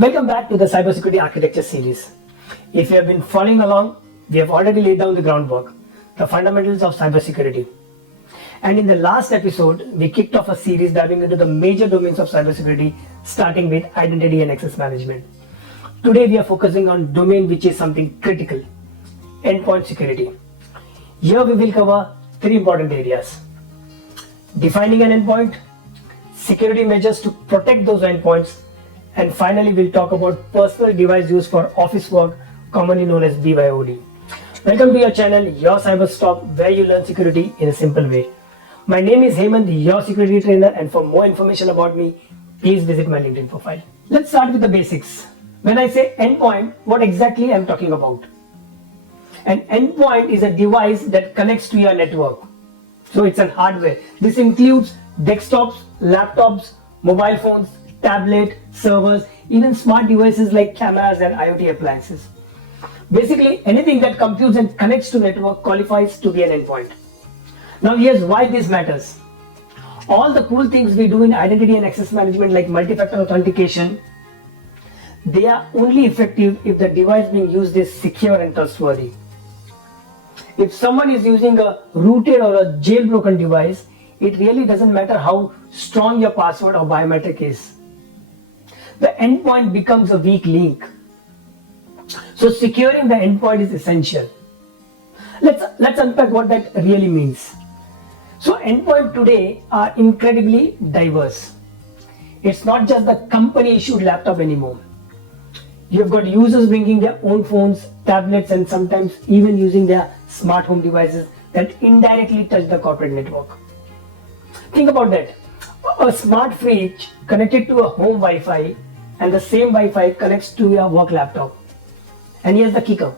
Welcome back to the Cybersecurity Architecture Series. If you have been following along, we have already laid down the groundwork, the fundamentals of cybersecurity. And in the last episode, we kicked off a series diving into the major domains of cybersecurity, starting with identity and access management. Today, we are focusing on domain which is something critical, endpoint security. Here we will cover three important areas: defining an endpoint, security measures to protect those endpoints, and finally we'll talk about personal device use for office work, commonly known as BYOD. Welcome to your channel, your cyber stop, where you learn security in a simple way. My name is Hemant, your security trainer, and for more information about me, please visit my LinkedIn profile. Let's start with the basics. When I say endpoint, what exactly I'm talking about? An endpoint is a device that connects to your network. So it's an hardware. This includes desktops, laptops, mobile phones, tablet, servers, even smart devices like cameras and IoT appliances. Basically, anything that computes and connects to network qualifies to be an endpoint. Now here's why this matters. All the cool things we do in identity and access management like multi-factor authentication, they are only effective if the device being used is secure and trustworthy. If someone is using a rooted or a jailbroken device, it really doesn't matter how strong your password or biometric is. The endpoint becomes a weak link. So securing the endpoint is essential. Let's unpack what that really means. So endpoints today are incredibly diverse. It's not just the company issued laptop anymore. You've got users bringing their own phones, tablets, and sometimes even using their smart home devices that indirectly touch the corporate network. Think about that. A smart fridge connected to a home Wi-Fi, and the same Wi-Fi connects to your work laptop. And here's the kicker.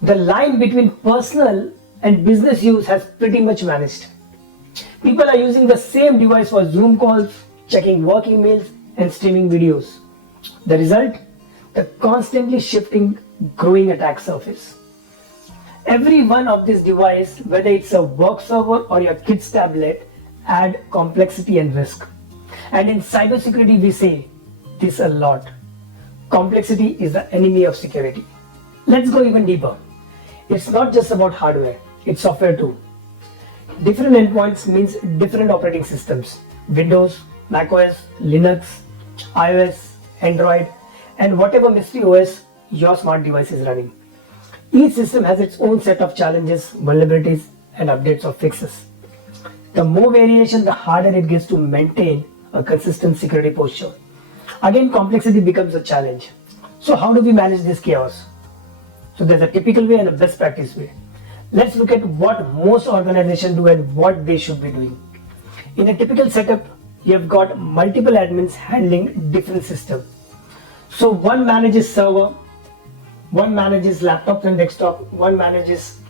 The line between personal and business use has pretty much vanished. People are using the same device for Zoom calls, checking work emails, and streaming videos. The result? The constantly shifting, growing attack surface. Every one of these devices, whether it's a work server or your kid's tablet, add complexity and risk. And in cybersecurity, we say this a lot. Complexity is the enemy of security. Let's go even deeper. It's not just about hardware, it's software too. Different endpoints means different operating systems. Windows, macOS, Linux, iOS, Android, and whatever mystery OS your smart device is running. Each system has its own set of challenges, vulnerabilities, and updates or fixes. The more variation, the harder it gets to maintain a consistent security posture. Again, complexity becomes a challenge. So how do we manage this chaos? So there's a typical way and a best practice way. Let's look at what most organizations do and what they should be doing. In a typical setup, you have got multiple admins handling different systems. So one manages server, one manages laptops and desktop, one manages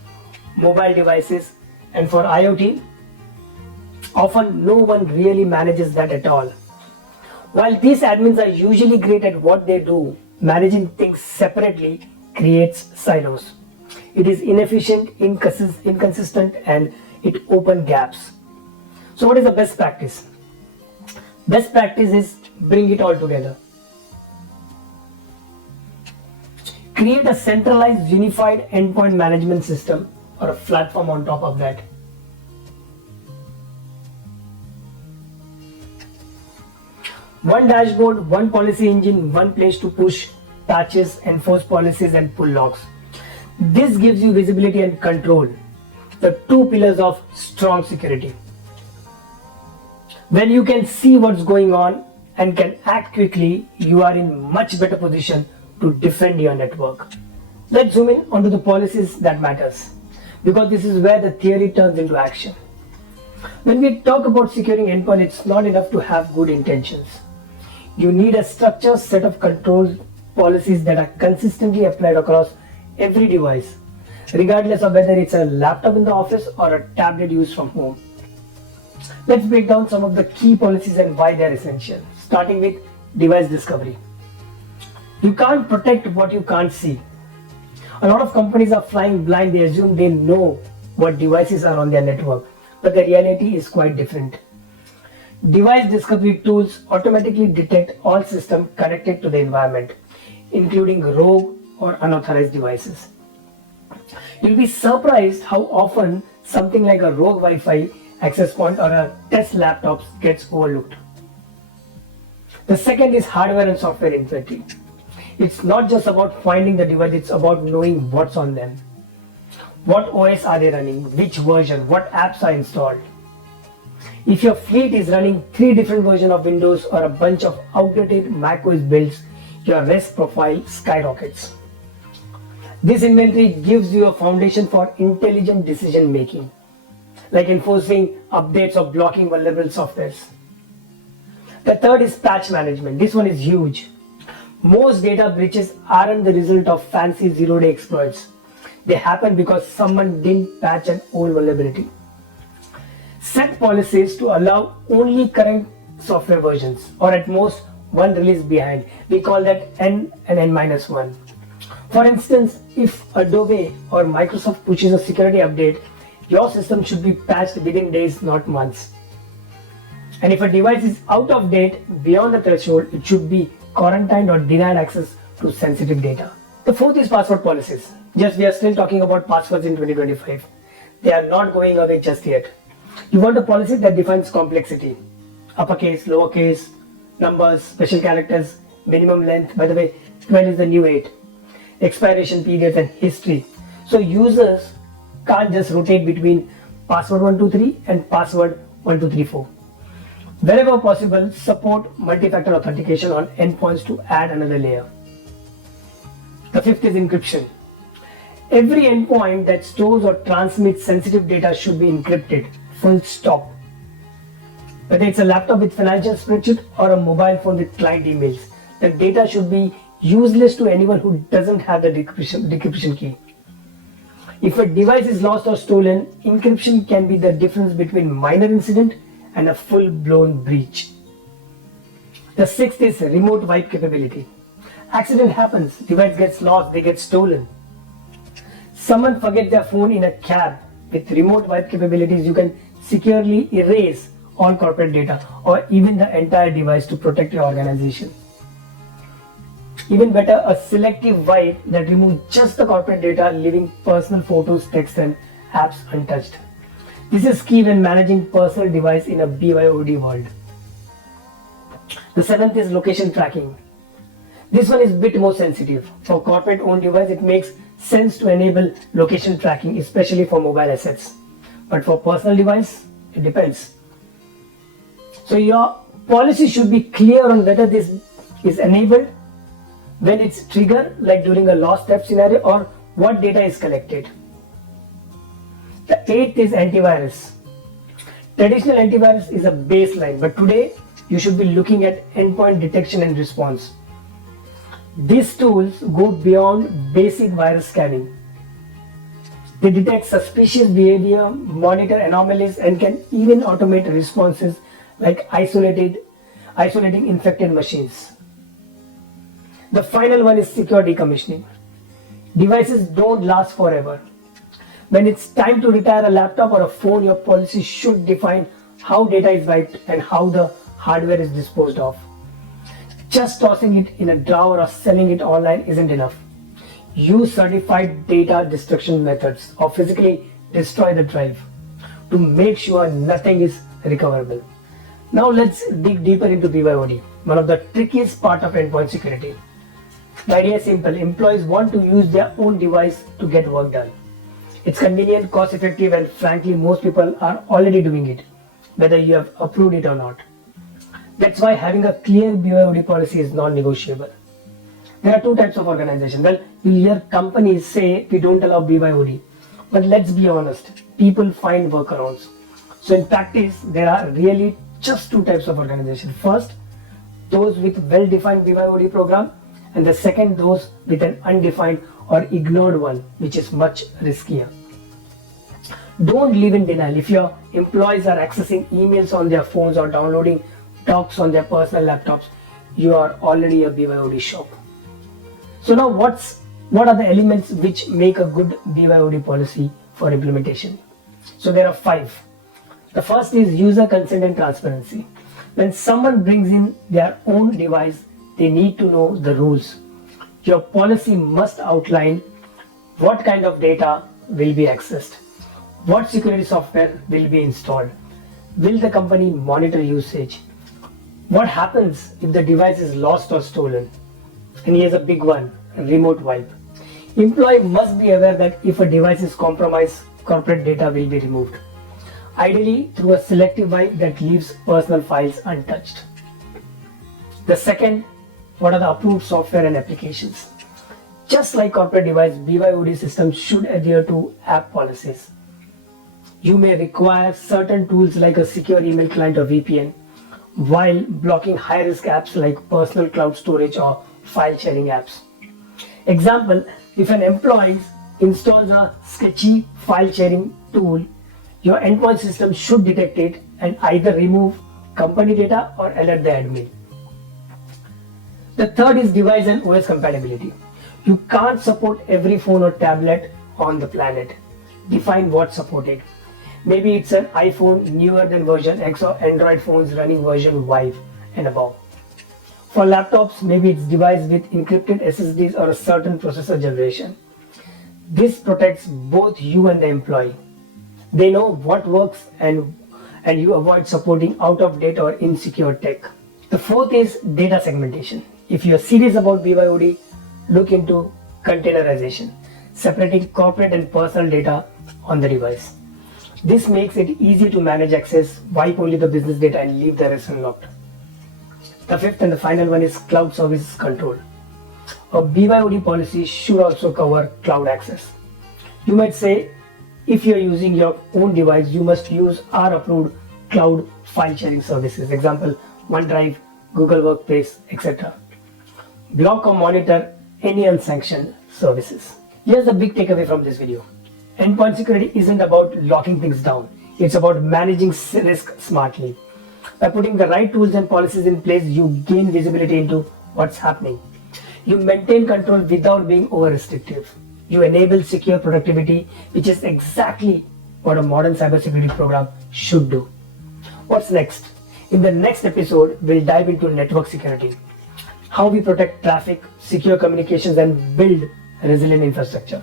mobile devices, and for IoT, often no one really manages that at all. While these admins are usually great at what they do, managing things separately creates silos. It is inefficient, inconsistent, and it opens gaps. So what is the best practice? Best practice is bring it all together. Create a centralized, unified endpoint management system or a platform on top of that. One dashboard, one policy engine, one place to push patches, enforce policies, and pull logs. This gives you visibility and control, the two pillars of strong security. When you can see what's going on and can act quickly, you are in much better position to defend your network. Let's zoom in onto the policies that matters, because this is where the theory turns into action. When we talk about securing endpoint, it's not enough to have good intentions. You need a structured set of control policies that are consistently applied across every device, regardless of whether it's a laptop in the office or a tablet used from home. Let's break down some of the key policies and why they're essential, starting with device discovery. You can't protect what you can't see. A lot of companies are flying blind. They assume they know what devices are on their network, but the reality is quite different. Device discovery tools automatically detect all systems connected to the environment, including rogue or unauthorized devices. You'll be surprised how often something like a rogue Wi-Fi access point or a test laptop gets overlooked. The second is hardware and software inventory. It's not just about finding the device, it's about knowing what's on them. What OS are they running, which version, what apps are installed. If your fleet is running 3 different versions of Windows or a bunch of outdated macOS builds, your risk profile skyrockets. This inventory gives you a foundation for intelligent decision making, like enforcing updates or blocking vulnerable softwares. The third is patch management. This one is huge. Most data breaches aren't the result of fancy zero-day exploits. They happen because someone didn't patch an old vulnerability. Set policies to allow only current software versions, or at most one release behind. We call that N and N-1. For instance, if Adobe or Microsoft pushes a security update, your system should be patched within days, not months. And if a device is out of date beyond the threshold, it should be quarantined or denied access to sensitive data. The fourth is password policies. Yes, we are still talking about passwords in 2025. They are not going away just yet. You want a policy that defines complexity. Uppercase, lowercase, numbers, special characters, minimum length. By the way, 12 is the new 8. Expiration periods and history. So users can't just rotate between password 123 and password 1234. Wherever possible, support multi-factor authentication on endpoints to add another layer. The fifth is encryption. Every endpoint that stores or transmits sensitive data should be encrypted, full stop. Whether it's a laptop with financial spreadsheet or a mobile phone with client emails, the data should be useless to anyone who doesn't have the decryption key. If a device is lost or stolen, encryption can be the difference between minor incident and a full-blown breach. The sixth is remote wipe capability. Accident happens, device gets lost, they get stolen. Someone forgets their phone in a cab. With remote wipe capabilities, you can securely erase all corporate data or even the entire device to protect your organization. Even better, a selective wipe that removes just the corporate data, leaving personal photos, text and apps untouched. This is key when managing personal device in a BYOD world. The seventh is location tracking. This one is a bit more sensitive. For corporate owned device, it makes sense to enable location tracking, especially for mobile assets. But for personal device, it depends. So your policy should be clear on whether this is enabled, when it's triggered, like during a lost theft scenario, or what data is collected. The eighth is antivirus. Traditional antivirus is a baseline, but today you should be looking at endpoint detection and response. These tools go beyond basic virus scanning. They detect suspicious behavior, monitor anomalies, and can even automate responses like isolating infected machines. The final one is secure decommissioning. Devices don't last forever. When it's time to retire a laptop or a phone, your policy should define how data is wiped and how the hardware is disposed of. Just tossing it in a drawer or selling it online isn't enough. Use certified data destruction methods or physically destroy the drive to make sure nothing is recoverable. Now let's dig deeper into BYOD, one of the trickiest part of endpoint security. The idea is simple. Employees want to use their own device to get work done. It's convenient, cost effective, and frankly most people are already doing it, whether you have approved it or not. That's why having a clear BYOD policy is non-negotiable. There are two types of organizations. Well, you'll hear companies say we don't allow BYOD, but let's be honest, people find workarounds. So in practice, there are really just two types of organizations. First, those with well-defined BYOD program, and the second, those with an undefined or ignored one, which is much riskier. Don't live in denial. If your employees are accessing emails on their phones or downloading docs on their personal laptops, you are already a BYOD shop. So now what are the elements which make a good BYOD policy for implementation? So there are 5. The first is user consent and transparency. When someone brings in their own device, they need to know the rules. Your policy must outline what kind of data will be accessed, what security software will be installed, will the company monitor usage, what happens if the device is lost or stolen, and here's a big one, remote wipe. Employee must be aware that if a device is compromised, corporate data will be removed, ideally through a selective wipe that leaves personal files untouched. The second, what are the approved software and applications? Just like corporate device, BYOD systems should adhere to app policies. You may require certain tools like a secure email client or VPN, while blocking high-risk apps like personal cloud storage or file sharing apps. Example, if an employee installs a sketchy file sharing tool, your endpoint system should detect it and either remove company data or alert the admin. The third is device and OS compatibility. You can't support every phone or tablet on the planet. Define what's supported. Maybe it's an iPhone newer than version X or Android phones running version 5 and above. For laptops, maybe it's device with encrypted SSDs or a certain processor generation. This protects both you and the employee. They know what works and you avoid supporting out of date or insecure tech. The fourth is data segmentation. If you're serious about BYOD, look into containerization, separating corporate and personal data on the device. This makes it easy to manage access, wipe only the business data and leave the rest unlocked. The fifth and the final one is cloud services control. A BYOD policy should also cover cloud access. You might say, if you're using your own device, you must use our approved cloud file sharing services. Example, OneDrive, Google Workspace, etc. Block or monitor any unsanctioned services. Here's the big takeaway from this video. Endpoint security isn't about locking things down. It's about managing risk smartly. By putting the right tools and policies in place, you gain visibility into what's happening. You maintain control without being over-restrictive. You enable secure productivity, which is exactly what a modern cybersecurity program should do. What's next? In the next episode, we'll dive into network security, how we protect traffic, secure communications, and build resilient infrastructure.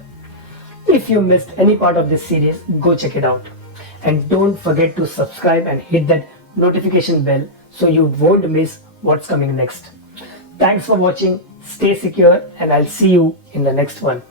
If you missed any part of this series, go check it out. And don't forget to subscribe and hit that notification bell so you won't miss what's coming next. Thanks for watching, stay secure, and I'll see you in the next one.